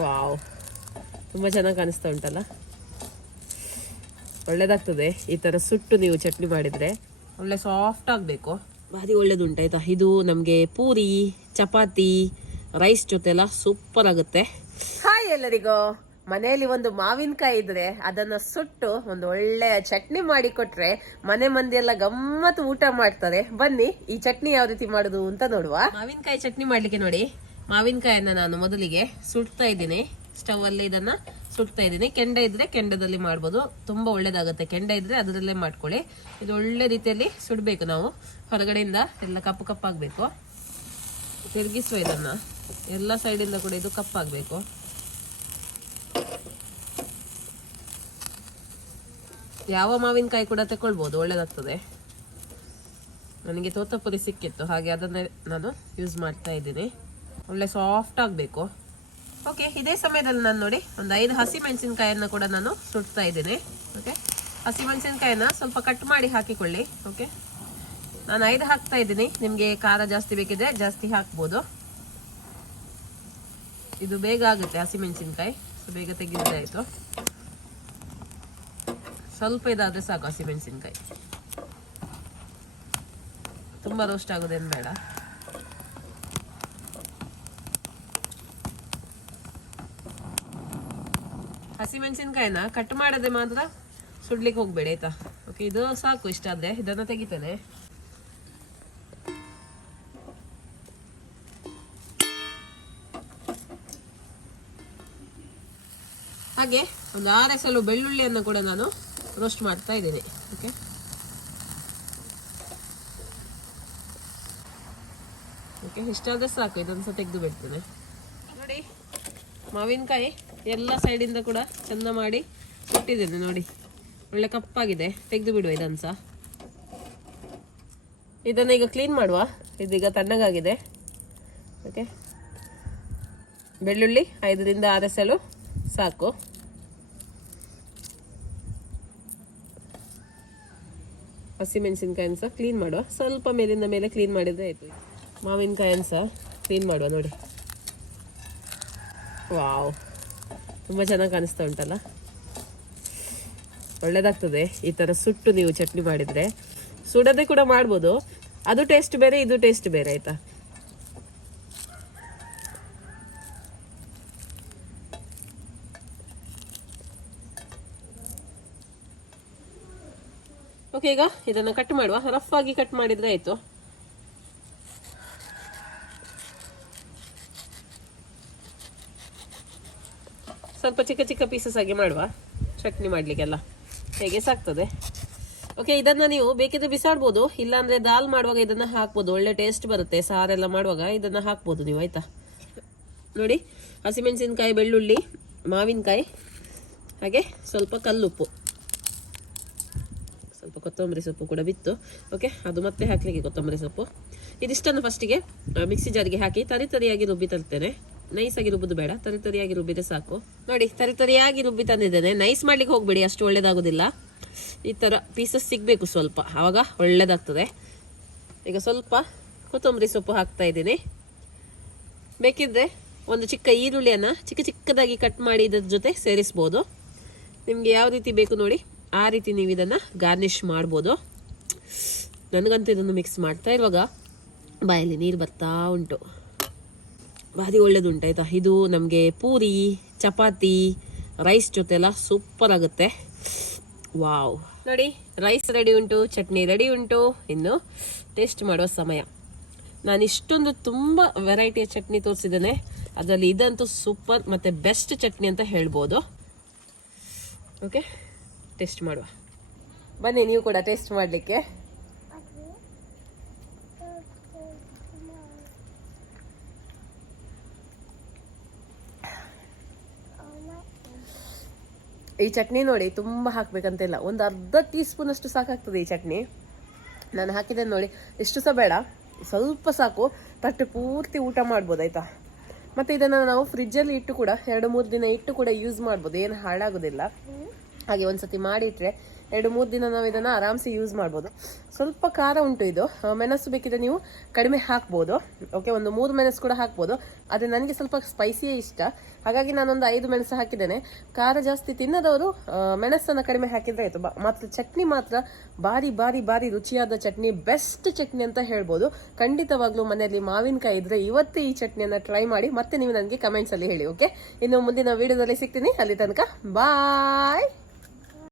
Wow, ತುಂಬ ಚೆನ್ನಾಗಿ ಕಾಣಿಸ್ತಾ ಉಂಟಲ್ಲ. ಒಳ್ಳೇದಾಗ್ತದೆ ಈ ಥರ ಸುಟ್ಟು ನೀವು ಚಟ್ನಿ ಮಾಡಿದರೆ. ಒಳ್ಳೆ ಸಾಫ್ಟ್ ಆಗಬೇಕು, ಭಾರಿ ಒಳ್ಳೇದುಂಟು ಆಯಿತಾ. ಇದು ನಮಗೆ ಪೂರಿ, ಚಪಾತಿ, ರೈಸ್ ಜೊತೆಲ್ಲ ಸೂಪರ್ ಆಗುತ್ತೆ. ಹಾಯ್ ಎಲ್ಲರಿಗೂ. ಮನೆಯಲ್ಲಿ ಒಂದು ಮಾವಿನಕಾಯಿ ಇದ್ರೆ ಅದನ್ನ ಸುಟ್ಟು ಒಂದು ಒಳ್ಳೆಯ ಚಟ್ನಿ ಮಾಡಿ ಕೊಟ್ರೆ ಮನೆ ಮಂದಿ ಎಲ್ಲ ಗಮ್ಮತ್ತು ಊಟ ಮಾಡ್ತಾರೆ. ಬನ್ನಿ ಈ ಚಟ್ನಿ ಯಾವ ರೀತಿ ಮಾಡುದು ಅಂತ ನೋಡುವ. ಮಾವಿನಕಾಯಿ ಚಟ್ನಿ ಮಾಡ್ಲಿಕ್ಕೆ ನೋಡಿ, ಮಾವಿನಕಾಯನ್ನ ನಾನು ಮೊದಲಿಗೆ ಸುಡ್ತಾ ಇದ್ದೀನಿ. ಸ್ಟವ್ ಅಲ್ಲಿ ಇದನ್ನ ಸುಡ್ತಾ ಇದ್ದೀನಿ. ಕೆಂಡ ಇದ್ರೆ ಕೆಂಡದಲ್ಲಿ ಮಾಡ್ಬೋದು, ತುಂಬಾ ಒಳ್ಳೇದಾಗುತ್ತೆ. ಕೆಂಡ ಇದ್ರೆ ಅದರಲ್ಲೇ ಮಾಡ್ಕೊಳ್ಳಿ. ಇದು ಒಳ್ಳೆ ರೀತಿಯಲ್ಲಿ ಸುಡ್ಬೇಕು. ನಾವು ಹೊರಗಡೆಯಿಂದ ಎಲ್ಲ ಕಪ್ಪು ಕಪ್ಪಾಗಬೇಕು. ತಿರುಗಿಸುವ ಇದನ್ನ ಎಲ್ಲ ಸೈಡಿಂದ ಕೂಡ ಇದು ಕಪ್ಪಾಗಬೇಕು. ಯಾವ ಮಾವಿನಕಾಯಿ ಕೂಡ ತಗೊಳ್ಬೋದು, ಒಳ್ಳೇದಾಗ್ತದೆ. ನನಗೆ ತೋತಪುರಿ ಸಿಕ್ಕಿತ್ತು, ಹಾಗೆ ಅದನ್ನೇ ನಾನು ಯೂಸ್ ಮಾಡ್ತಾ ಇದ್ದೀನಿ. ಒಳ್ಳೆ ಸಾಫ್ಟ್ ಆಗಬೇಕು. ಓಕೆ, ಇದೇ ಸಮಯದಲ್ಲಿ ನಾನು ನೋಡಿ ಒಂದು 5 ಹಸಿ ಮೆಣಸಿನಕಾಯಿಯನ್ನು ಕೂಡ ನಾನು ಸುಡ್ತಾ ಇದ್ದೀನಿ. ಓಕೆ, ಹಸಿ ಮೆಣಸಿನಕಾಯಿನ ಸ್ವಲ್ಪ ಕಟ್ ಮಾಡಿ ಹಾಕಿಕೊಳ್ಳಿ. ಓಕೆ, ನಾನು 5 ಹಾಕ್ತಾ ಇದ್ದೀನಿ. ನಿಮಗೆ ಖಾರ ಜಾಸ್ತಿ ಬೇಕಿದ್ರೆ ಜಾಸ್ತಿ ಹಾಕ್ಬೋದು. ಇದು ಬೇಗ ಆಗುತ್ತೆ ಹಸಿ ಮೆಣಸಿನಕಾಯಿ, ಬೇಗ ತೆಗೆದ್ರೆ ಆಯಿತು. ಸ್ವಲ್ಪ ಇದಾದ್ರೆ ಸಾಕು ಹಸಿ ಮೆಣಸಿನಕಾಯಿ, ತುಂಬಾ ರೋಸ್ಟ್ ಆಗೋದೇನು ಬೇಡ. ಹಸಿ ಮೆಣಸಿನಕಾಯಿನ ಕಟ್ ಮಾಡದೆ ಮಾತ್ರ ಸುಡ್ಲಿಕ್ಕೆ ಹೋಗ್ಬೇಡಿ ಆಯ್ತಾ. ಓಕೆ, ಇದು ಸಾಕು. ಇಷ್ಟ ಆದ್ರೆ ಇದನ್ನ ತೆಗಿತೇನೆ. ಹಾಗೆ ಒಂದು 6 ಎಸಳು ಬೆಳ್ಳುಳ್ಳಿಯನ್ನು ಕೂಡ ನಾನು ರೋಸ್ಟ್ ಮಾಡ್ತಾ ಇದ್ದೀನಿ. ಓಕೆ, ಓಕೆ, ಇಷ್ಟಾದ್ರೆ ಸಾಕು. ಇದನ್ನು ಸಹ ತೆಗೆದು ಬಿಡ್ತೇನೆ. ನೋಡಿ, ಮಾವಿನಕಾಯಿ ಎಲ್ಲ ಸೈಡಿಂದ ಕೂಡ ಚೆಂದ ಮಾಡಿ ಸುಟ್ಟಿದ್ದೇನೆ. ನೋಡಿ, ಒಳ್ಳೆ ಕಪ್ಪಾಗಿದೆ. ತೆಗೆದು ಬಿಡುವ ಇದನ್ನು ಸಹ. ಇದನ್ನು ಈಗ ಕ್ಲೀನ್ ಮಾಡುವ. ಇದೀಗ ತಣ್ಣಗಾಗಿದೆ. ಓಕೆ, ಬೆಳ್ಳುಳ್ಳಿ 5ರಿಂದ 6 ಎಸಳು ಸಾಕು. ಹಸಿಮೆಣಸಿನಕಾಯಿನ ಸಹ ಕ್ಲೀನ್ ಮಾಡುವ. ಸ್ವಲ್ಪ ಮೇಲಿಂದ ಮೇಲೆ ಕ್ಲೀನ್ ಮಾಡಿದರೆ ಆಯಿತು. ಮಾವಿನಕಾಯಿನ ಸಹ ಕ್ಲೀನ್ ಮಾಡುವ. ನೋಡಿ, ವಾವ್, ತುಂಬ ಚೆನ್ನಾಗಿ ಕಾಣಿಸ್ತಾ ಉಂಟಲ್ಲ. ಒಳ್ಳೇದಾಗ್ತದೆ ಈ ಥರ ಸುಟ್ಟು ನೀವು ಚಟ್ನಿ ಮಾಡಿದರೆ. ಸುಡದೆ ಕೂಡ ಮಾಡ್ಬೋದು, ಅದು ಟೇಸ್ಟ್ ಬೇರೆ, ಇದು ಟೇಸ್ಟ್ ಬೇರೆ ಆಯಿತಾ. ಓಕೆ, ಈಗ ಇದನ್ನು ಕಟ್ ಮಾಡುವ. ರಫ್ ಆಗಿ ಕಟ್ ಮಾಡಿದ್ರೆ ಆಯಿತು. ಸ್ವಲ್ಪ ಚಿಕ್ಕ ಚಿಕ್ಕ ಪೀಸಸ್ ಆಗಿ ಮಾಡುವ. ಚಟ್ನಿ ಮಾಡಲಿಕ್ಕೆಲ್ಲ ಹೇಗೆ ಸಾಕ್ತದೆ. ಓಕೆ, ಇದನ್ನು ನೀವು ಬೇಕಿದ್ರೆ ಬಿಸಾಡ್ಬೋದು, ಇಲ್ಲಾಂದರೆ ದಾಲ್ ಮಾಡುವಾಗ ಇದನ್ನು ಹಾಕ್ಬೋದು. ಒಳ್ಳೆ ಟೇಸ್ಟ್ ಬರುತ್ತೆ. ಸಾರೆಲ್ಲ ಮಾಡುವಾಗ ಇದನ್ನು ಹಾಕ್ಬೋದು ನೀವು ಆಯಿತಾ. ನೋಡಿ, ಹಸಿಮೆಣಸಿನಕಾಯಿ, ಬೆಳ್ಳುಳ್ಳಿ, ಮಾವಿನಕಾಯಿ, ಹಾಗೆ ಸ್ವಲ್ಪ ಕಲ್ಲುಪ್ಪು, ಸ್ವಲ್ಪ ಕೊತ್ತಂಬರಿ ಸೊಪ್ಪು ಕೂಡ ಬಿತ್ತು. ಓಕೆ, ಅದು ಮತ್ತೆ ಹಾಕ್ಲಿಕ್ಕೆ ಕೊತ್ತಂಬರಿ ಸೊಪ್ಪು. ಇದಿಷ್ಟನ್ನು ಫಸ್ಟಿಗೆ ಮಿಕ್ಸಿ ಜಾರಿಗೆ ಹಾಕಿ ತರಿಯಾಗಿ ರುಬ್ಬಿ ತರ್ತೇನೆ. ನೈಸಾಗಿ ರುಬ್ಬುದು ಬೇಡ, ತರಿಯಾಗಿ ರುಬ್ಬಿದ್ರೆ ಸಾಕು. ನೋಡಿ, ತರಿಯಾಗಿ ರುಬ್ಬಿ ತಂದಿದ್ದೇನೆ. ನೈಸ್ ಮಾಡ್ಲಿಕ್ಕೆ ಹೋಗ್ಬೇಡಿ, ಅಷ್ಟು ಒಳ್ಳೇದಾಗೋದಿಲ್ಲ. ಈ ಥರ ಪೀಸಸ್ ಸಿಗಬೇಕು ಸ್ವಲ್ಪ, ಆವಾಗ ಒಳ್ಳೇದಾಗ್ತದೆ. ಈಗ ಸ್ವಲ್ಪ ಕೊತ್ತಂಬರಿ ಸೊಪ್ಪು ಹಾಕ್ತಾ ಇದ್ದೀನಿ. ಬೇಕಿದ್ರೆ ಒಂದು ಚಿಕ್ಕ ಈರುಳ್ಳಿಯನ್ನು ಚಿಕ್ಕ ಚಿಕ್ಕದಾಗಿ ಕಟ್ ಮಾಡಿ ಇದ್ರ ಜೊತೆ ಸೇರಿಸ್ಬೋದು. ನಿಮಗೆ ಯಾವ ರೀತಿ ಬೇಕು ನೋಡಿ ಆ ರೀತಿ ನೀವು ಇದನ್ನು ಗಾರ್ನಿಷ್ ಮಾಡ್ಬೋದು. ನನಗಂತೂ ಇದನ್ನು ಮಿಕ್ಸ್ ಮಾಡ್ತಾ ಇರುವಾಗ ಬಾಯಲ್ಲಿ ನೀರು ಬರ್ತಾ ಉಂಟು. ಭಾರಿ ಒಳ್ಳೇದುಂಟು ಆಯಿತಾ. ಇದು ನಮಗೆ ಪೂರಿ, ಚಪಾತಿ, ರೈಸ್ ಜೊತೆಲ್ಲ ಸೂಪರ್ ಆಗುತ್ತೆ. ವಾವ್, ನೋಡಿ, ರೈಸ್ ರೆಡಿ ಉಂಟು, ಚಟ್ನಿ ರೆಡಿ ಉಂಟು. ಇನ್ನು ಟೇಸ್ಟ್ ಮಾಡುವ ಸಮಯ. ನಾನು ಇಷ್ಟೊಂದು ತುಂಬ ವೆರೈಟಿಯ ಚಟ್ನಿ ತೋರಿಸಿದ್ದೇನೆ, ಅದರಲ್ಲಿ ಇದಂತೂ ಸೂಪರ್ ಮತ್ತು ಬೆಸ್ಟ್ ಚಟ್ನಿ ಅಂತ ಹೇಳ್ಬೋದು. ಓಕೆ, ಟೇಸ್ಟ್ ಮಾಡುವ. ಬನ್ನಿ ನೀವು ಕೂಡ ಟೇಸ್ಟ್ ಮಾಡಲಿಕ್ಕೆ. ಈ ಚಟ್ನಿ ನೋಡಿ, ತುಂಬ ಹಾಕ್ಬೇಕಂತಿಲ್ಲ, ಒಂದು ಅರ್ಧ ಟೀ ಸ್ಪೂನ್ ಅಷ್ಟು ಸಾಕಾಗ್ತದೆ ಈ ಚಟ್ನಿ. ನಾನು ಹಾಕಿದ್ದೇನೆ ನೋಡಿ, ಎಷ್ಟು ಸಹ ಬೇಡ, ಸ್ವಲ್ಪ ಸಾಕು. ತಟ್ಟೆ ಪೂರ್ತಿ ಊಟ ಮಾಡ್ಬೋದು ಆಯಿತಾ. ಮತ್ತು ಇದನ್ನು ನಾವು ಫ್ರಿಜ್ಜಲ್ಲಿ ಇಟ್ಟು ಕೂಡ 2-3 ದಿನ ಇಟ್ಟು ಕೂಡ ಯೂಸ್ ಮಾಡ್ಬೋದು, ಏನು ಹಾಳಾಗೋದಿಲ್ಲ. ಹಾಗೆ ಒಂದ್ಸತಿ ಮಾಡಿಟ್ರೆ 2-3 ದಿನ ನಾವು ಇದನ್ನು ಆರಾಮ್ಸೆ ಯೂಸ್ ಮಾಡ್ಬೋದು. ಸ್ವಲ್ಪ ಖಾರ ಉಂಟು ಇದು. ಮೆಣಸು ಬೇಕಿದ್ರೆ ನೀವು ಕಡಿಮೆ ಹಾಕ್ಬೋದು. ಓಕೆ, ಒಂದು 3 ಮೆಣಸು ಕೂಡ ಹಾಕ್ಬೋದು. ಆದರೆ ನನಗೆ ಸ್ವಲ್ಪ ಸ್ಪೈಸಿಯೇ ಇಷ್ಟ, ಹಾಗಾಗಿ ನಾನೊಂದು 5 ಮೆಣಸು ಹಾಕಿದ್ದೇನೆ. ಖಾರ ಜಾಸ್ತಿ ತಿನ್ನದವರು ಮೆಣಸನ್ನು ಕಡಿಮೆ ಹಾಕಿದ್ರೆ ಆಯಿತು. ಮಾತ್ರ ಚಟ್ನಿ ಮಾತ್ರ ಭಾರಿ ಭಾರಿ ಭಾರಿ ರುಚಿಯಾದ ಚಟ್ನಿ, ಬೆಸ್ಟ್ ಚಟ್ನಿ ಅಂತ ಹೇಳ್ಬೋದು. ಖಂಡಿತವಾಗ್ಲೂ ಮನೆಯಲ್ಲಿ ಮಾವಿನಕಾಯಿ ಇದ್ರೆ ಇವತ್ತೇ ಈ ಚಟ್ನಿಯನ್ನು ಟ್ರೈ ಮಾಡಿ, ಮತ್ತೆ ನೀವು ನನಗೆ ಕಮೆಂಟ್ಸ್ ಅಲ್ಲಿ ಹೇಳಿ. ಓಕೆ, ಇನ್ನು ಮುಂದಿನ ವಿಡಿಯೋದಲ್ಲಿ ಸಿಗ್ತೀನಿ. ಅಲ್ಲಿ ತನಕ ಬಾಯ್.